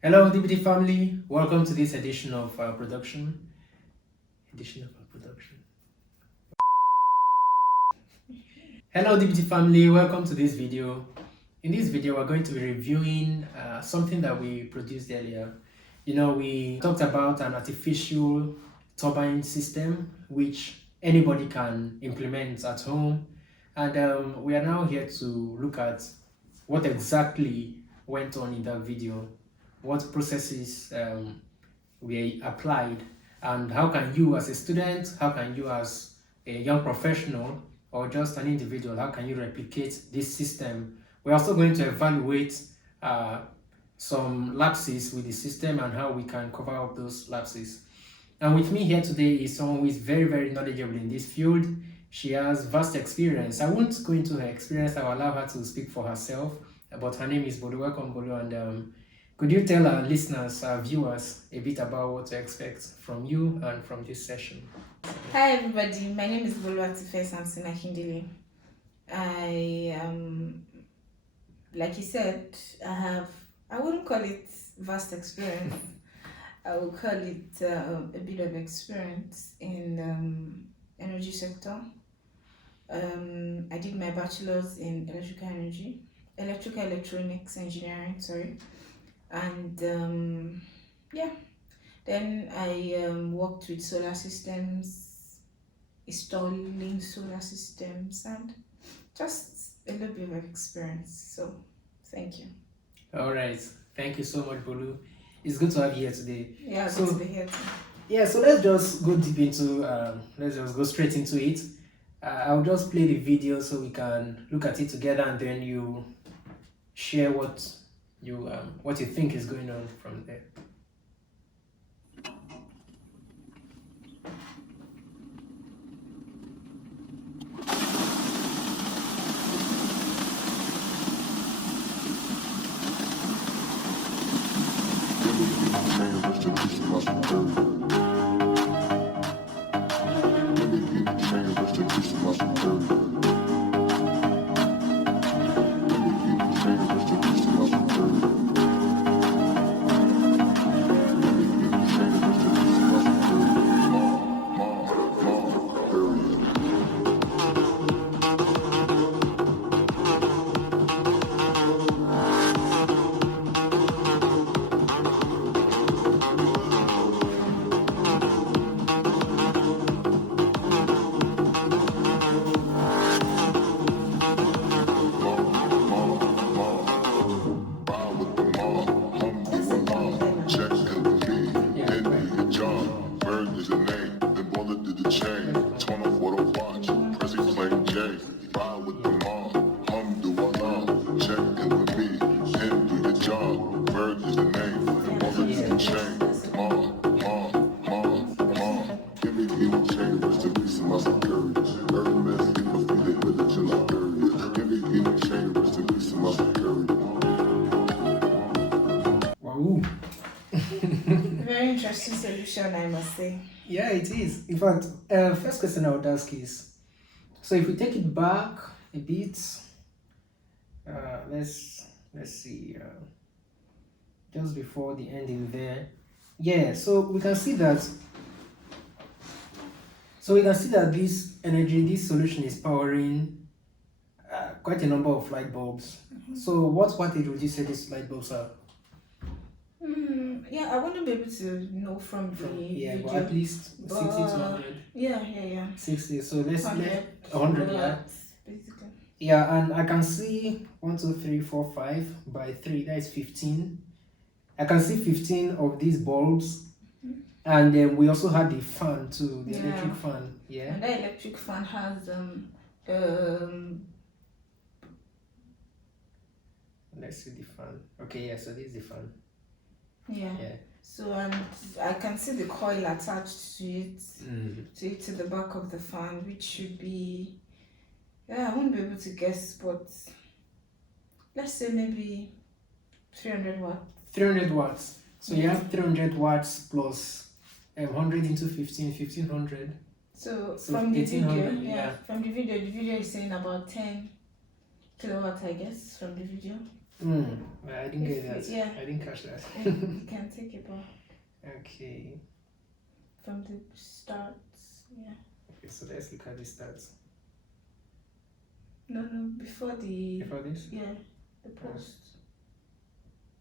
Hello, DBTiE family. Welcome to this edition of our production. Hello, DBTiE family. Welcome to this video. In this video, we're going to be reviewing something that we produced earlier. We talked about an artificial turbine system which anybody can implement at home, and we are now here to look at what exactly went on in that video, what processes we applied, and how can you as a student, how can you as a young professional or just an individual, how can you replicate this system? We're also going to evaluate some lapses with the system and how we can cover up those lapses. And with me here today is someone who is very, very knowledgeable in this field. She has vast experience. I won't go into her experience. I will allow her to speak for herself. But her name is Bolu. Welcome, Bolu. And could you tell our listeners, our viewers, a bit about what to expect from you and from this session? Hi everybody, my name is Bolu Samson Akindele. I like you said, I wouldn't call it vast experience. I would call it a bit of experience in energy sector. I did my bachelor's in electrical electronics engineering, and yeah. Then I worked with solar systems, installing solar systems, and just a little bit of experience. So, thank you. All right. Thank you so much, Bolu. It's good to have you here today. Yeah, good to be here too. Yeah, so let's just go deep into, let's just go straight into it. I'll just play the video so we can look at it together, and then you share what you think is going on from there. Wow. Very interesting solution, I must say. Yeah, it is. In fact, first question I would ask is, so if we take it back a bit, let's see, just before the ending there. Yeah, so we can see that. This energy, this solution is powering quite a number of light bulbs. So what wattage would you say these light bulbs are? Yeah, I wouldn't be able to know from the video. But at least 60 to 100. Yeah. 60. So let's 100, 100, yeah. Basically. Yeah, and I can see 1, 2, 3, 4, 5 by 3. That is 15. I can see 15 of these bulbs. And then we also had the fan too, the electric fan. Yeah. And that electric fan has let's see the fan. Okay, yeah, so this is the fan. Yeah. So, and I can see the coil attached to it, to the back of the fan, which should be, I won't be able to guess, but let's say maybe 300 watts. 300 watts. So you have 300 watts plus 100 into 1500. So from the video, from the video is saying about 10 kilowatts, I guess, from the video. I didn't get that. Yeah. I didn't catch that. You can take it back Okay. from the start. Yeah. Okay, so let's look at the stats. No, before Before this? Yeah, the post.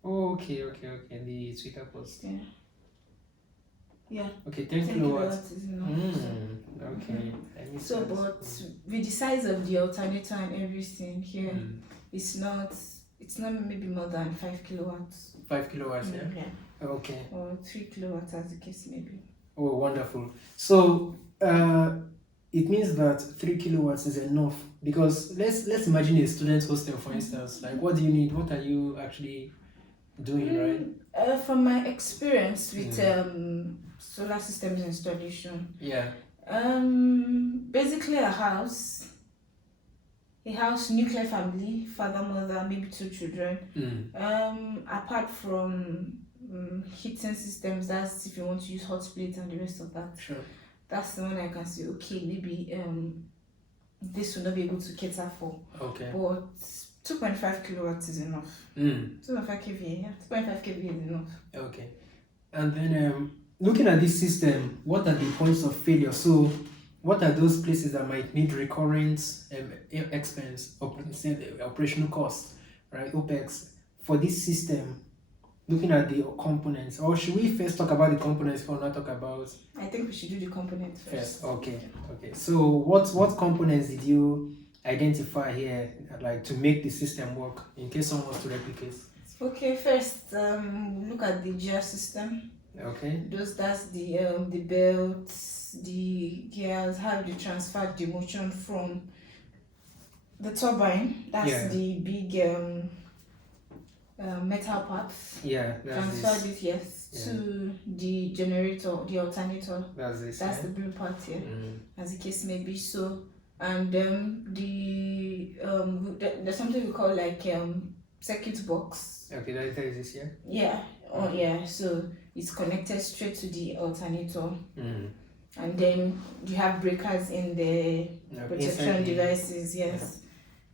Oh, okay. The Twitter post. Yeah. Yeah. Okay, 10 kilowatts. Is enough. Okay. So, but with the size of the alternator and everything here, it's not maybe more than 5 kilowatts. 5 kilowatts, yeah? Yeah. Okay. Or 3 kilowatts as the case may be. Oh, wonderful. So, it means that 3 kilowatts is enough, because let's imagine a student hostel, for instance. Like, what do you need? What are you actually doing, right? From my experience with solar systems installation, Yeah. Basically a house, nuclear family, father, mother, maybe 2 children. Apart from heating systems, that's if you want to use hot plate and the rest of that. Sure. That's the one I can say, okay, maybe this will not be able to cater for. Okay. But 2.5 kilowatts is enough. 2.5 kVA, yeah. 2.5 kVA is enough. Okay. And then looking at this system, what are the points of failure? So, what are those places that might need recurrent expense, operational costs, right? OPEX for this system? Looking at the components, or should we first talk about the components before not talk about? I think we should do the components first. Okay. So, what components did you identify here, like to make the system work in case someone wants to replicate? Okay, first look at the gear system. Okay. That's the belts, the gears, how you transfer the motion from the turbine. That's the big metal parts. Yeah, transfer this, yes, to the generator, the alternator. That's the blue part here, as the case may be. So, and there's something we call like circuit box. Okay, that is this here. Yeah. Oh yeah. So it's connected straight to the alternator. And then you have breakers in the protection devices. Yes.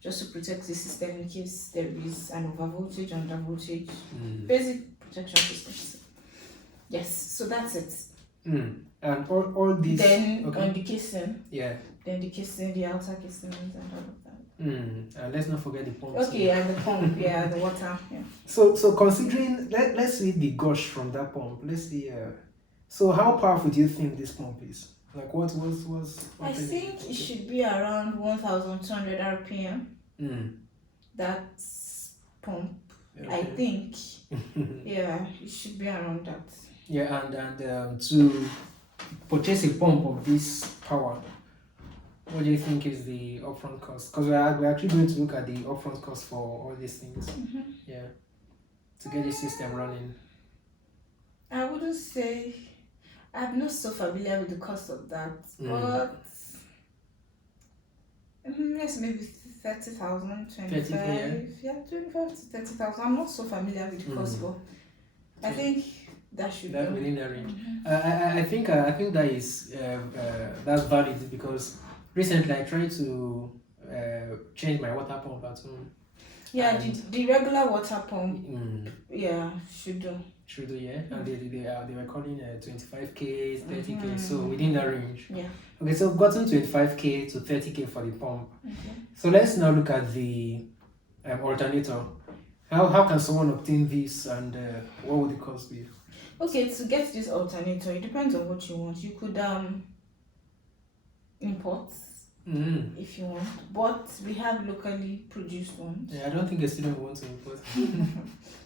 Just to protect the system in case there is an overvoltage, under voltage. Basic protection systems. Yes, so that's it. And all these. Then on the casing. Yeah. Then the casing, the outer casing, and all of that. And let's not forget the pump. Okay, and the pump, yeah, the water. Yeah. So considering, let's see the gush from that pump. Let's see. So how powerful do you think this pump is? Like what was? I think it should be around 1,200 RPM. That's pump. Okay. I think. Yeah, it should be around that. Yeah, and to purchase a pump of this power, what do you think is the upfront cost? Because we're actually going to look at the upfront cost for all these things. Yeah, to get the system running. I wouldn't say. I'm not so familiar with the cost of that, but yes, maybe 30,000, 25, yeah, 25 to 30,000. I'm not so familiar with the cost, but I think that should be within the range. I think that is that's valid, because recently I tried to change my water pump at home. Yeah, the regular water pump. Yeah, should do. Yeah. And they were calling 25k, 30k, so within that range. Yeah. Okay, so I've gotten 25k to 30k for the pump. So let's now look at the alternator. How can someone obtain this, and what would the cost be? Okay, to get this alternator, it depends on what you want. You could import if you want, but we have locally produced ones. Yeah, I don't think a student wants to import.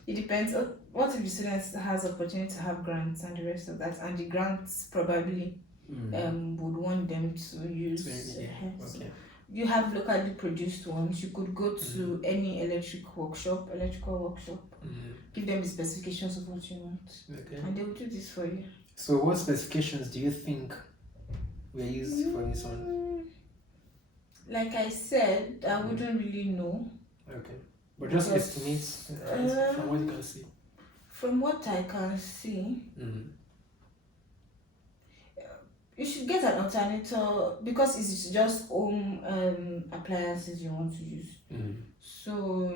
It depends. What if the student has opportunity to have grants and the rest of that, and the grants probably would want them to use. So you have locally produced ones. You could go to any electrical workshop, give them the specifications of what you want, and they will do this for you. So what specifications do you think were used for this one? Like I said, I wouldn't really know. Okay. But just estimates from what you can see. From what I can see, you should get an alternator, because it's just home appliances you want to use. So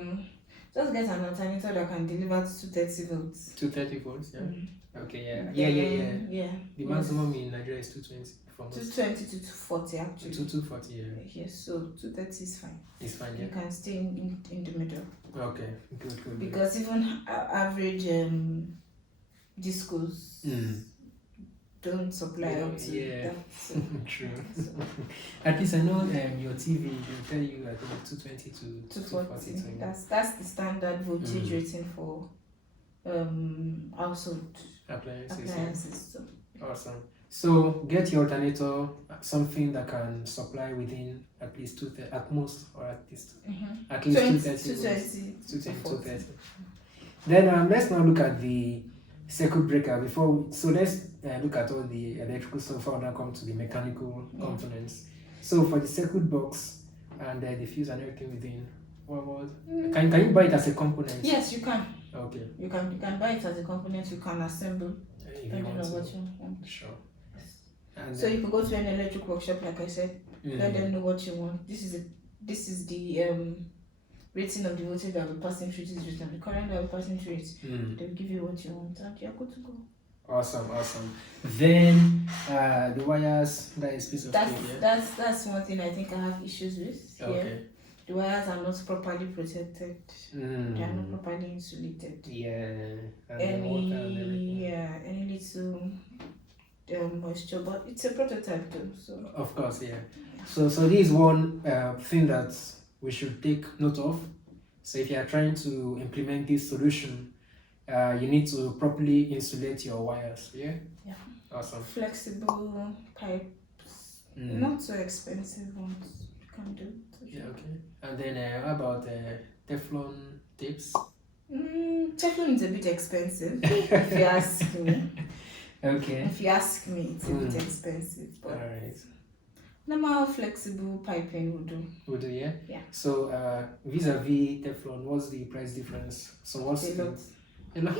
Just get an alternator that can deliver to 230 volts. 230 volts, yeah. Okay, yeah. Then, yeah. The maximum in Nigeria is 220 for most. 220 to 240 actually. To 240, yeah. Yes, so 230 is fine. It's fine, yeah. You can stay in the middle. Okay, good. Because even average discos don't supply up to that. So, True. so At least I know your TV will tell you I think 220 to 240. 240. That's the standard voltage rating for household appliances. So. Awesome. So get your alternator, something that can supply within at least 230, at most, or at least at least 230. 230. Then let's now look at the circuit breaker so let's look at all the electrical stuff before we now come to the mechanical components. So for the circuit box and the fuse and everything within, can you buy it as a component? Yes, you can. Okay. You can buy it as a component. You can assemble depending on what you want. Sure. And so you can go to an electric workshop, like I said, let them know what you want. This is the rating of the voltage that will be passing through, this is the current that will be passing through it. They'll give you what you want and you're good to go. Awesome. Then the wires, that is piece of cake, yeah? That's one thing I think I have issues with. Okay. Yeah. The wires are not properly protected. They are not properly insulated. Yeah. And any little moisture, but it's a prototype though. So of course, yeah. So this is one thing that we should take note of. So if you are trying to implement this solution, you need to properly insulate your wires. Yeah. Yeah. Awesome. Flexible pipes, not so expensive ones. You can do. Yeah. Okay. And then how about Teflon tapes? Teflon is a bit expensive, if you ask me. Okay. If you ask me, it's a bit expensive. But alright. Normal flexible piping will do. Will do, yeah? Yeah. So vis-a-vis Teflon, what's the price difference? So what's a lot? A lot.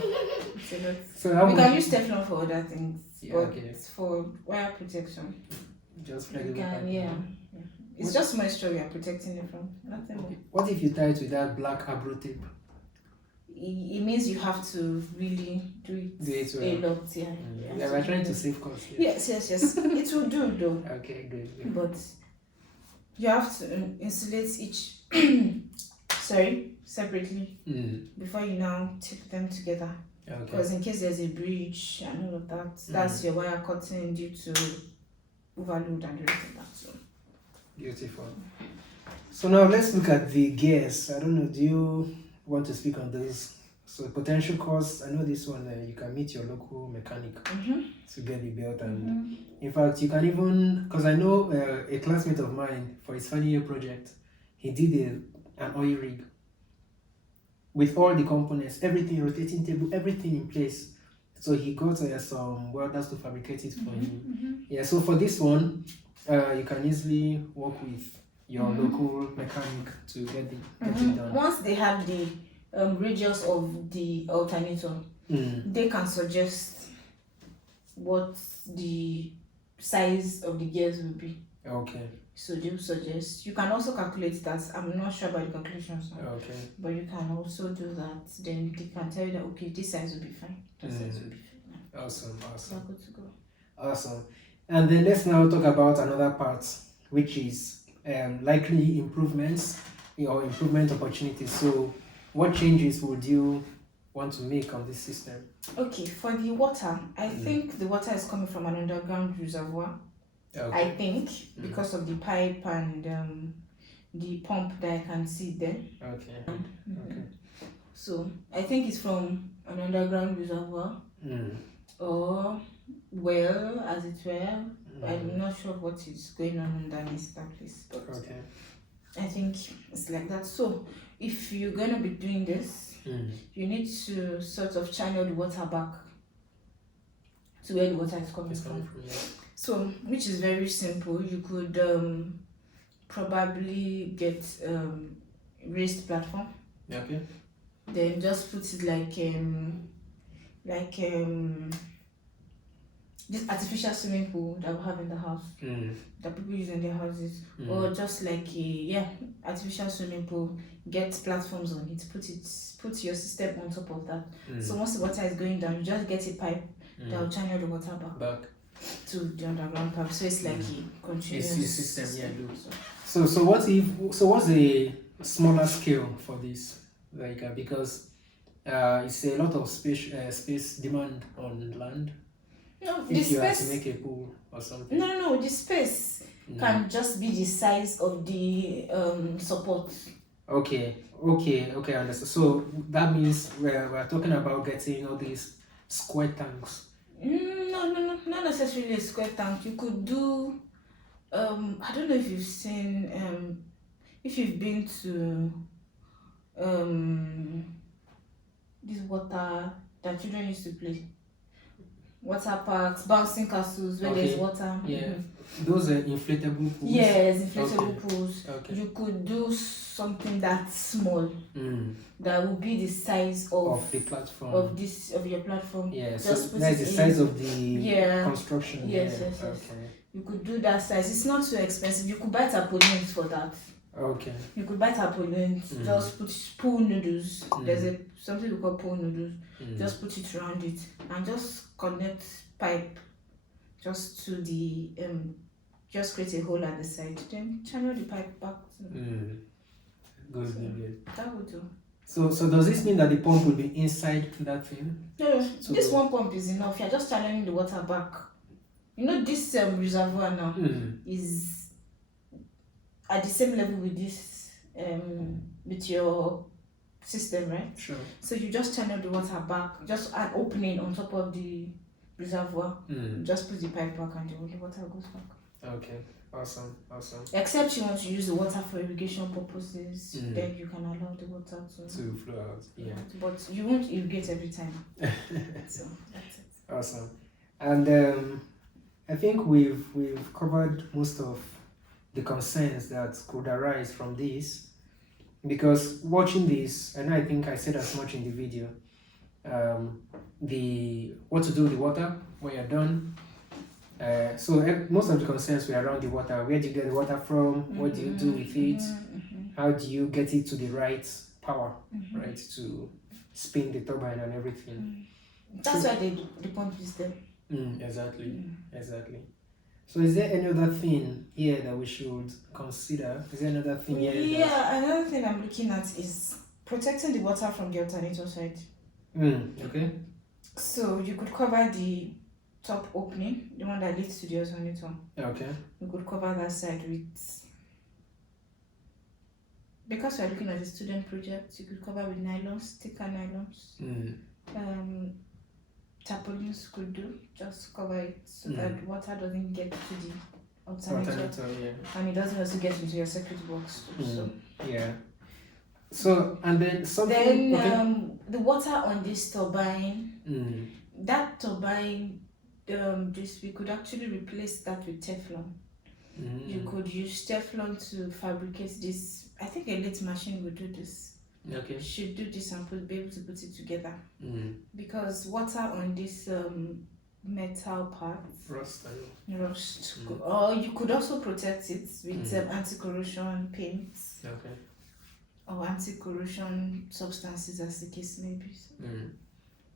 It's a lot. So we can use Teflon for other things. Yeah, but okay. It's for wire protection. Just flexible piping. Yeah. It's just moisture we are protecting it from. Nothing more. What if you tie it with that black Abro tape? It means you have to really do it a lot. Yeah. Yeah, we're trying to save costs. Yes. It will do though. Okay, good. But you have to insulate each separately before you now tape them together. Okay. Because in case there's a breach and all of that, that's your wire cutting due to overload and everything like that. So. Beautiful. So now let's look at the gears. I don't know, do you want to speak on those? So potential costs, I know this one, you can meet your local mechanic to get the belt, and in fact you can even, because I know a classmate of mine for his final year project, he did an oil rig with all the components, everything, rotating table, everything in place. So he got some welders to fabricate it for him. Yeah, so for this one, you can easily work with your local mechanic to get it done. Once they have the radius of the alternator, they can suggest what the size of the gears will be. Okay. So they will suggest. You can also calculate that. I'm not sure about the calculations. Okay. But you can also do that. Then they can tell you that, okay, this size will be fine. This size will be fine. Awesome. So good to go. Awesome. And then let's now talk about another part, which is likely improvements or improvement opportunities. So what changes would you want to make on this system? Okay, for the water, I think the water is coming from an underground reservoir. Okay. I think because of the pipe and the pump that I can see there. Okay. Okay. So I think it's from an underground reservoir or well, as it were. I'm not sure what is going on underneath that place, but I think it's like that. So if you're gonna be doing this, you need to sort of channel the water back to where the water is coming from. So, which is very simple. You could probably get raised platform. Okay. Then just put it like this artificial swimming pool that we have in the house, that people use in their houses, or just like artificial swimming pool, get platforms on it, put your system on top of that. So once the water is going down, you just get a pipe that will channel the water back to the underground pipe. So it's like a continuous system. So what's a smaller scale for this? Like because it's a lot of space demand on land. No, if you are to make a pool or something. No, the space can just be the size of the support. Okay, I understand. So that means we're talking about getting all these square tanks. No, not necessarily a square tank. You could do I don't know if you've seen if you've been to this water that children used to play. Water parks, bouncing castles where there's water. Yeah. Those are inflatable pools. Yes, inflatable pools. Okay. You could do something that small that would be the size of the platform of your platform. Yeah, so that's the size of the construction. Yes. Okay. You could do that size. It's not too expensive. You could buy tarpaulins for that. Okay. You could buy tarpaulins. Just put pool noodles. There's something we call pool noodles. Just put it around it and just connect pipe just to the just create a hole at the side. Then channel the pipe back. Good. That would do. So does this mean that the pump will be inside that thing? No, so this one pump is enough. You're just channeling the water back. You know this reservoir now is at the same level with this with your system, right? Sure. So you just channel the water back, just an opening on top of the reservoir. Just put the pipe back and the water goes back. Okay. Awesome. Except you want to use the water for irrigation purposes, then you can allow the water to flow out. Yeah. But you won't irrigate every time. So that's it. Awesome. And I think we've covered most of the concerns that could arise from this, because watching this, and I think I said as much in the video, the what to do with the water when you're done. So most of the concerns were around the water. Where do you get the water from? What do you do with it? How do you get it to the right power, right, to spin the turbine and everything? That's why the pump is there. Exactly. So is there any other thing here that we should consider? Is there another thing here? Yeah, another thing I'm looking at is protecting the water from the alternator side. Okay. So you could cover the top opening, the one that leads to the alternator. Okay. You could cover that side with, because we're looking at a student project, you could cover with nylons, thicker nylons. Tarpaulins could do, just cover it so that water doesn't get to the alternator, and it doesn't also get into your circuit box. So and then something. The water on this turbine, that turbine, we could actually replace that with Teflon. You could use Teflon to fabricate this. I think a lathe machine would do this. Okay. Should do this and be able to put it together. Because water on this metal part rust. Or you could also protect it with anti-corrosion paints. Okay. Or anti-corrosion substances, as the case may be.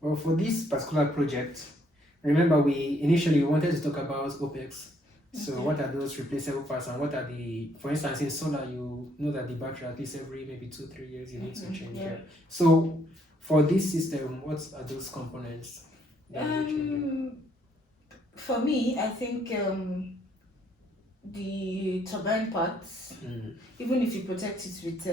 Well, for this particular project, remember we initially wanted to talk about OPEX. So what are those replaceable parts, and what are the, for instance, in solar, you know that the battery at least every maybe 2-3 years you need to change it. So for this system, what are those components that you're changing? For me, I think the turbine parts, even if you protect it with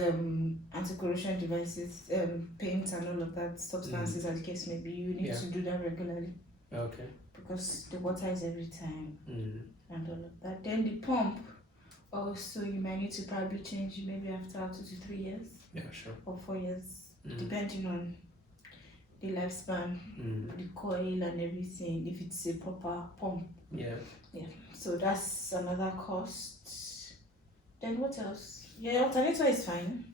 anti-corrosion devices, paint and all of that, substances as the case may be, you need to do that regularly. Okay. Because the water is every time and all of that. Then the pump, also you might need to probably change maybe after 2 to 3 years. Yeah, sure. Or 4 years, depending on the lifespan, the coil and everything, if it's a proper pump. Yeah. So that's another cost. Then what else? Your alternator is fine.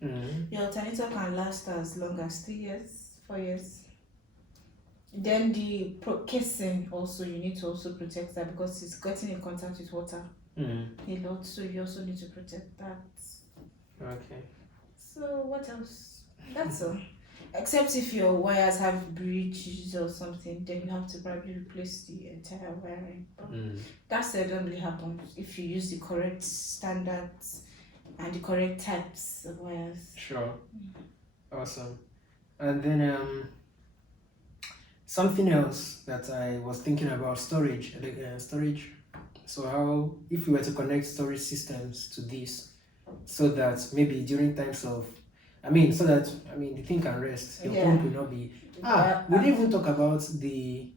Your alternator can last as long as 3 years, 4 years. Then the casing also, you need to also protect that because it's getting in contact with water a lot, so you also need to protect that. Okay. So what else? That's all. Except if your wires have breaches or something, then you have to probably replace the entire wiring. But that seldomly happens if you use the correct standards and the correct types of wires. Sure. Awesome. And then something else that I was thinking about, storage. Storage. So how, if we were to connect storage systems to this, so that maybe during times of, so that the thing can rest. Your pump will not be. We didn't even talk about the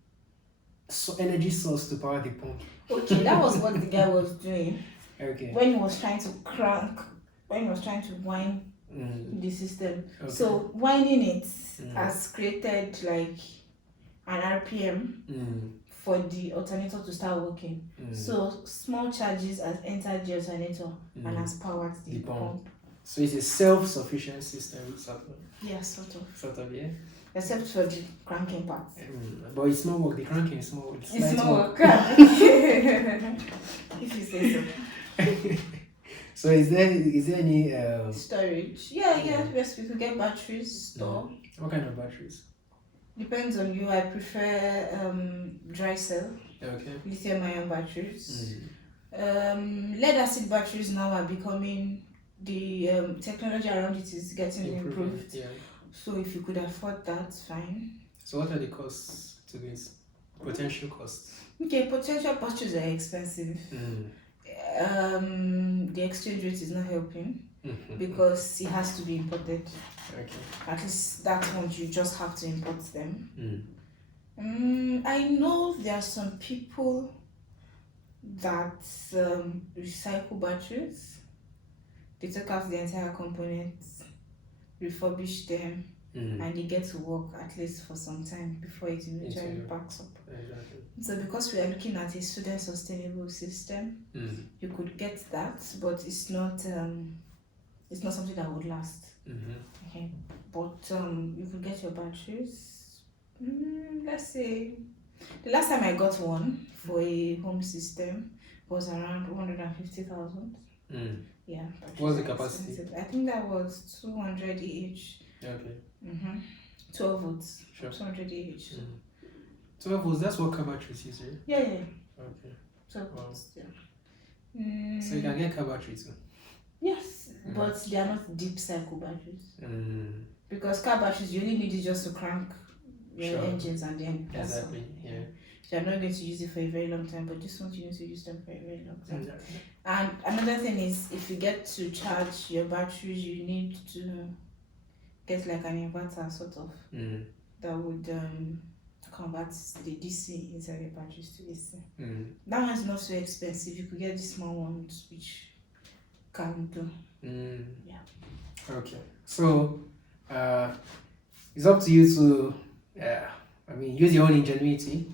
energy source to power the pump. Okay, that was what the guy was doing. Okay. When he was trying to wind the system. Okay. So winding it has created like an RPM for the alternator to start working. So small charges has entered the alternator and has powered the pump. So it's a self-sufficient system, sort of. Yeah, sort of. Sort of, yeah. Except for the cranking part. But it's small work. The cranking is small work. It's small work. If you say so. So is there any storage? Yeah. Yes, we could get batteries. Store. What kind of batteries? Depends on you. I prefer dry cell. Okay. Lithium-ion batteries. Lead acid batteries now are becoming, the technology around it is getting improved. Yeah. So if you could afford that, fine. So what are the costs to this? Potential costs? Okay, potential batteries are expensive. The exchange rate is not helping because it has to be imported. Okay. At least that one you just have to import them. I know there are some people that recycle batteries. They take out the entire components, refurbish them, and they get to work at least for some time before it eventually backs up. Exactly. So because we are looking at a student sustainable system, you could get that, but it's not something that would last. Okay, but you could get your batteries. Let's say the last time I got one for a home system was around 150,000. Yeah. What's the capacity? Expensive. I think that was 200 AH. Okay. 12 volts. Sure. 200 AH. 12 volts. That's what car batteries use, right? Yeah. Okay. 12 volts. Wow. Yeah. So you can get car batteries too. Yes, but they are not deep cycle batteries. Because car batteries, you only need it just to crank your engines and then exactly. Yeah. So you're not going to use it for a very long time, but this one you need to use them for a very long time. And another thing is, if you get to charge your batteries, you need to get like an inverter sort of that would convert the DC inside the batteries to AC. That one's not so expensive. You could get the small ones which can do. Yeah. Okay. So it's up to you to use your own ingenuity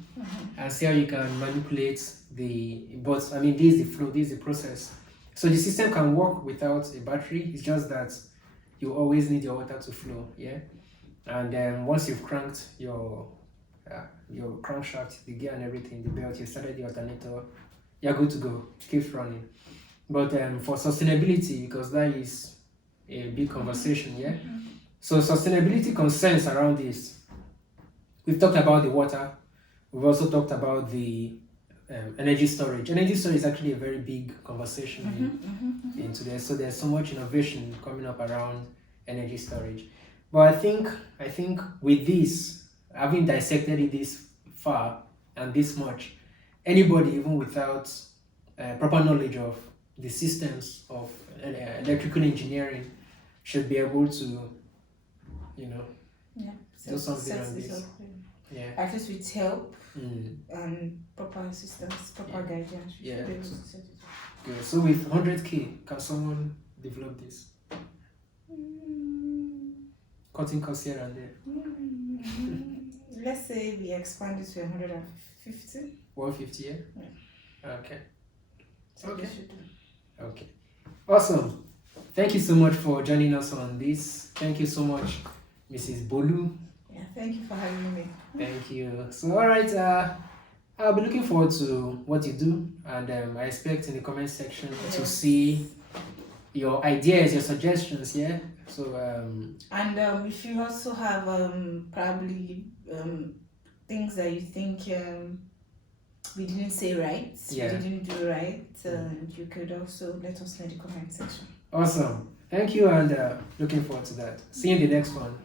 and see how you can manipulate this is the flow, this is the process. So the system can work without a battery. It's just that you always need your water to flow, yeah. And then once you've cranked your crankshaft, the gear and everything, the belt, you started the alternator, you're good to go. Keep running. But for sustainability, because that is a big conversation, yeah. So sustainability concerns around this. We've talked about the water. We've also talked about the energy storage. Energy storage is actually a very big conversation into this. So there's so much innovation coming up around energy storage. But I think with this, having dissected it this far and this much, anybody, even without proper knowledge of the systems of electrical engineering, should be able to, do something on this. Yeah. At least with help and proper assistance, proper guidance. Yeah. Good. So with 100K, can someone develop this? Cutting costs here and there. Let's say we expand it to 150. 150, yeah? Yeah. Okay. So okay. Okay. Awesome. Thank you so much for joining us on this. Thank you so much, Mrs. Bolu. Yeah, thank you for having me. Thank you. So, all right, I'll be looking forward to what you do, and I expect in the comment section to Yes. see your ideas, your suggestions. Yeah. So, And if you also have probably things that you think we didn't say right, yeah. we didn't do right, you could also let us know in the comment section. Awesome. Thank you, and looking forward to that. See you in the next one.